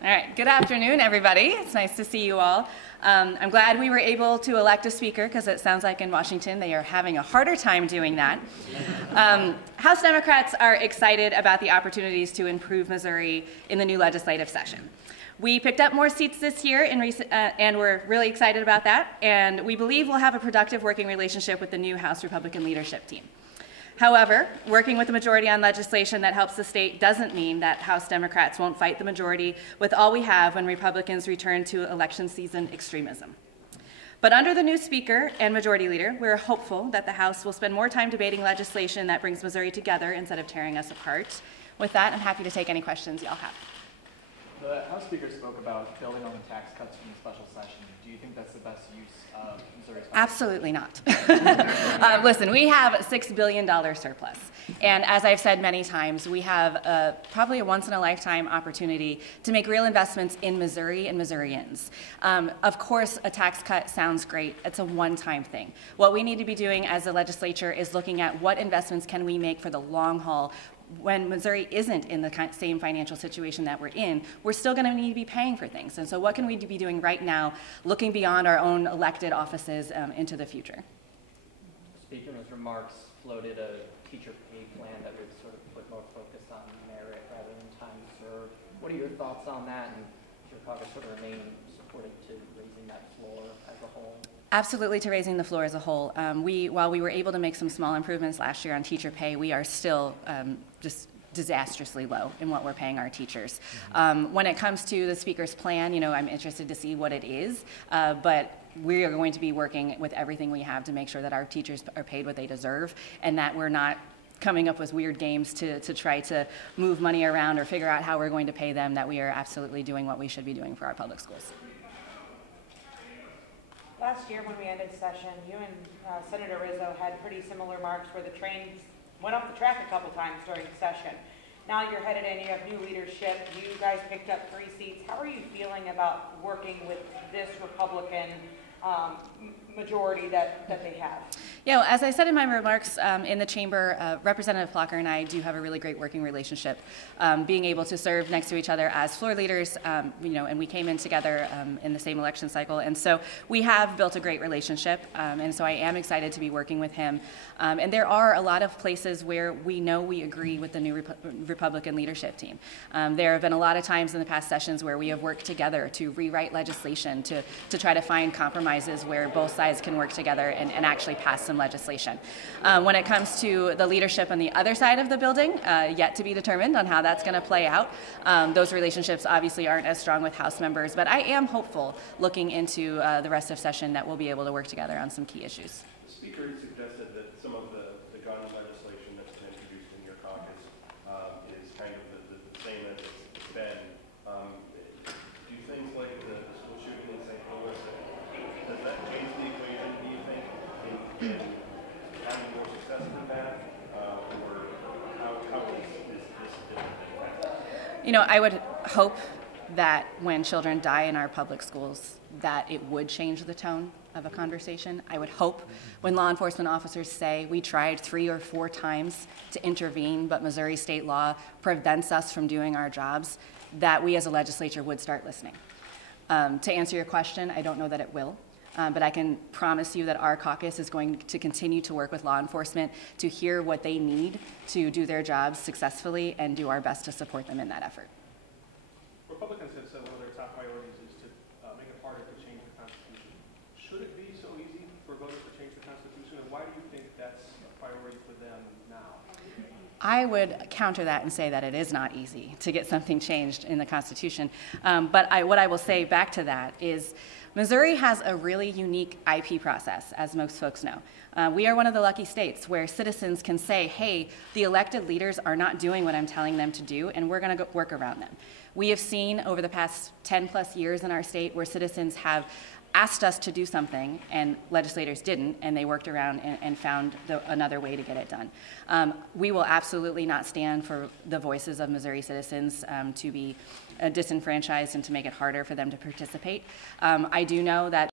All right, good afternoon, everybody. It's nice to see you all. I'm glad we were able to elect a speaker because it sounds like in Washington they are having a harder time doing that. House Democrats are excited about the opportunities to improve Missouri in the new legislative session. We picked up more seats this year and we're really excited about that, and we believe we'll have a productive working relationship with the new House Republican leadership team. However, working with the majority on legislation that helps the state doesn't mean that House Democrats won't fight the majority with all we have when Republicans return to election season extremism. But under the new Speaker and Majority Leader, we're hopeful that the House will spend more time debating legislation that brings Missouri together instead of tearing us apart. With that, I'm happy to take any questions y'all have. The House Speaker spoke about building on the tax cuts from the special session. Do you think that's the best use of Missouri's budget? Absolutely not. Listen, we have a $6 billion surplus. And as I've said many times, we have probably a once-in-a-lifetime opportunity to make real investments in Missouri and Missourians. Of course, a tax cut sounds great. It's a one-time thing. What we need to be doing as a legislature is looking at what investments can we make for the long haul. When Missouri isn't in the same financial situation that we're in, we're still going to need to be paying for things. And so what can we be doing right now, looking beyond our own elected offices into the future? Speaker, in his remarks, floated a teacher pay plan that would sort of put more focus on merit rather than time served. What are your thoughts on that, and does your caucus sort of remain supportive to raising that floor as a whole? Absolutely, to raising the floor as a whole. While we were able to make some small improvements last year on teacher pay, we are still just disastrously low in what we're paying our teachers. When it comes to the Speaker's plan, you know, I'm interested to see what it is, but we are going to be working with everything we have to make sure that our teachers are paid what they deserve and that we're not coming up with weird games to try to move money around or figure out how we're going to pay them, that we are absolutely doing what we should be doing for our public schools. Last year when we ended session, you and Senator Rizzo had pretty similar remarks where the trains went off the track a couple times during the session. Now you're headed in, you have new leadership, you guys picked up 3 seats. How are you feeling about working with this Republican majority that they have? You know, as I said in my remarks in the chamber, Representative Flocker and I do have a really great working relationship. Being able to serve next to each other as floor leaders, you know, and we came in together in the same election cycle, and so we have built a great relationship, and so I am excited to be working with him. And there are a lot of places where we know we agree with the new Republican leadership team. There have been a lot of times in the past sessions where we have worked together to rewrite legislation, to try to find compromises where both sides can work together and actually pass some legislation. When it comes to the leadership on the other side of the building, yet to be determined on how that's going to play out. Those relationships obviously aren't as strong with House members, but I am hopeful looking into the rest of session that we'll be able to work together on some key issues. The Speaker suggested that some of the gun legislation that's been introduced in your caucus is kind of the same as it's been. Do things like the school shooting in St. Louis, does that change the equation, do you think, in having more success with that? Or how is this different? You know, I would hope that when children die in our public schools, that it would change the tone of a conversation. I would hope when law enforcement officers say we tried 3 or 4 times to intervene, but Missouri state law prevents us from doing our jobs, that we as a legislature would start listening. To answer your question, I don't know that it will. But I can promise you that our caucus is going to continue to work with law enforcement to hear what they need to do their jobs successfully and do our best to support them in that effort. Republicans have said one of their top priorities is to make it harder to change the Constitution. Should it be so easy for voters to change the Constitution, and why do you think that's a priority for them now? I would counter that and say that it is not easy to get something changed in the Constitution. But what I will say back to that is Missouri has a really unique IP process, as most folks know. We are one of the lucky states where citizens can say, hey, the elected leaders are not doing what I'm telling them to do, and we're going to work around them. We have seen over the past 10 plus years in our state where citizens have asked us to do something and legislators didn't, and they worked around and found another way to get it done. We will absolutely not stand for the voices of Missouri citizens to be disenfranchised and to make it harder for them to participate. I do know that